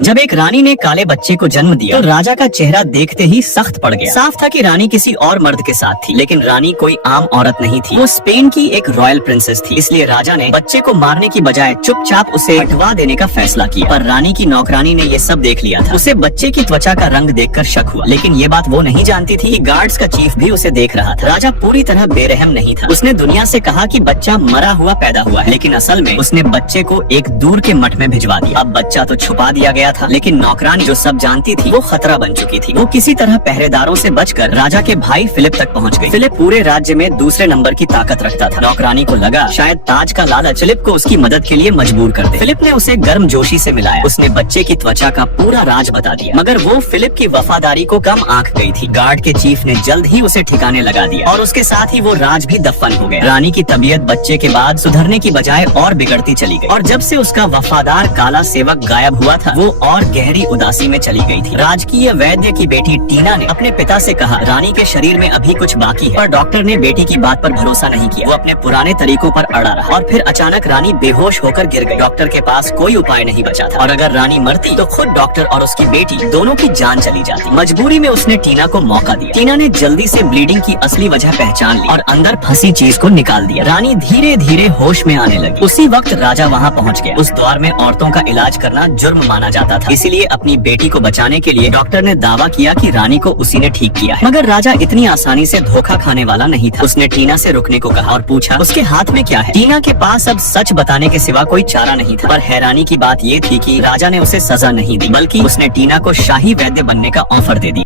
जब एक रानी ने काले बच्चे को जन्म दिया तो राजा का चेहरा देखते ही सख्त पड़ गया। साफ था कि रानी किसी और मर्द के साथ थी, लेकिन रानी कोई आम औरत नहीं थी। वो स्पेन की एक रॉयल प्रिंसेस थी। इसलिए राजा ने बच्चे को मारने की बजाय चुपचाप उसे हटवा देने का फैसला किया। पर रानी की नौकरानी ने ये सब देख लिया था। उसे बच्चे की त्वचा का रंग देखकर शक हुआ, लेकिन ये बात वो नहीं जानती थी कि गार्ड्स का चीफ भी उसे देख रहा था। राजा पूरी तरह बेरहम नहीं था। उसने दुनिया से कहा कि बच्चा मरा हुआ पैदा हुआ है, लेकिन असल में उसने बच्चे को एक दूर के मठ में भिजवा दिया। अब बच्चा तो छुपा दिया गया था, लेकिन नौकरानी जो सब जानती थी वो खतरा बन चुकी थी। वो किसी तरह पहरेदारों से बचकर राजा के भाई फिलिप तक पहुंच गई। फिलिप पूरे राज्य में दूसरे नंबर की ताकत रखता था। नौकरानी को लगा शायद ताज का लालच फिलिप को उसकी मदद के लिए मजबूर कर दे। फिलिप ने उसे गर्मजोशी से मिलाया। उसने बच्चे की त्वचा का पूरा राज बता दिया, मगर वो फिलिप की वफादारी को कम आंक गई थी। गार्ड के चीफ ने जल्द ही उसे ठिकाने लगा दिया और उसके साथ ही वो राज भी दफन हो गया। रानी की तबीयत बच्चे के बाद सुधरने की बजाय और बिगड़ती चली गई, और जब से उसका वफादार काला सेवक गायब हुआ था वो और गहरी उदासी में चली गई थी। राजकीय वैद्य की बेटी टीना ने अपने पिता से कहा रानी के शरीर में अभी कुछ बाकी है, पर डॉक्टर ने बेटी की बात पर भरोसा नहीं किया। वो अपने पुराने तरीकों पर अड़ा रहा और फिर अचानक रानी बेहोश होकर गिर गई। डॉक्टर के पास कोई उपाय नहीं बचा था, और अगर रानी मरती तो खुद डॉक्टर और उसकी बेटी दोनों की जान चली जाती। मजबूरी में उसने टीना को मौका दिया। टीना ने जल्दी से ब्लीडिंग की असली वजह पहचान ली और अंदर फंसी चीज को निकाल दिया। रानी धीरे धीरे होश में आने लगी। उसी वक्त राजा वहाँ पहुँच गया। उस दौर में औरतों का इलाज करना जुर्म माना जाता था, इसीलिए अपनी बेटी को बचाने के लिए डॉक्टर ने दावा किया कि रानी को उसी ने ठीक किया है। मगर राजा इतनी आसानी से धोखा खाने वाला नहीं था। उसने टीना से रुकने को कहा और पूछा उसके हाथ में क्या है। टीना के पास अब सच बताने के सिवा कोई चारा नहीं था, पर हैरानी की बात ये थी कि राजा ने उसे सजा नहीं दी, बल्कि उसने टीना को शाही वैद्य बनने का ऑफर दे दिया।